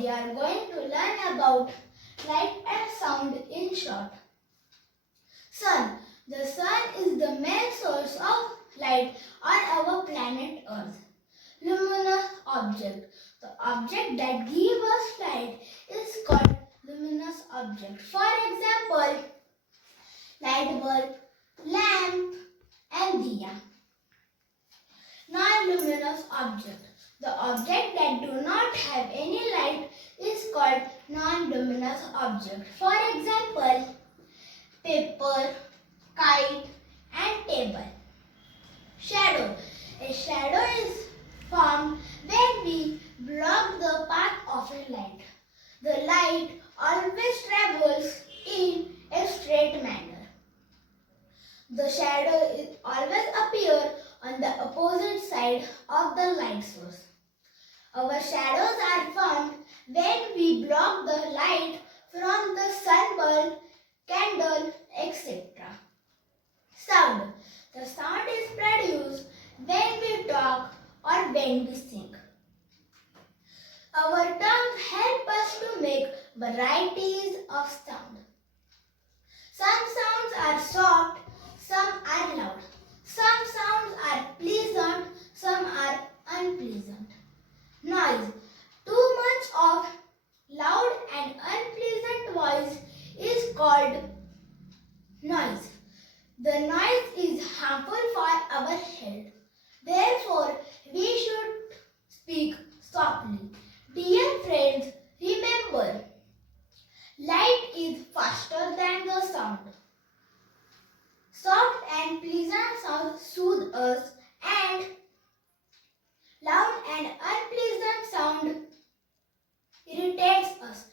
we are going to learn about light and sound in short. Sun. The sun is the main source of light on our planet Earth. Luminous object. The object that gives us light is called luminous object. For example, light bulb, lamp and diya. Non-luminous object. The object that do not have any light is called non-luminous object. For example, paper, kite and table. Shadow. A shadow is formed when we block the path of a light. The light always travels in a straight manner. The shadow is always appear on the opposite side of the light source. Our shadows are formed when we block the light from the sun bulb, candle, etc. Sound. The sound is produced when we talk or when we sing. Our tongue helps us to make varieties of sound. Some sounds are soft, some are loud. Some sounds are pleasant, some are unpleasant. Noise. Too much of loud and unpleasant voice is called noise. The noise is harmful for our health. Therefore, we should speak softly. Dear friends, remember, light is faster than the sound. Soft and pleasant sounds soothe us, and loud and unpleasant sound irritates us.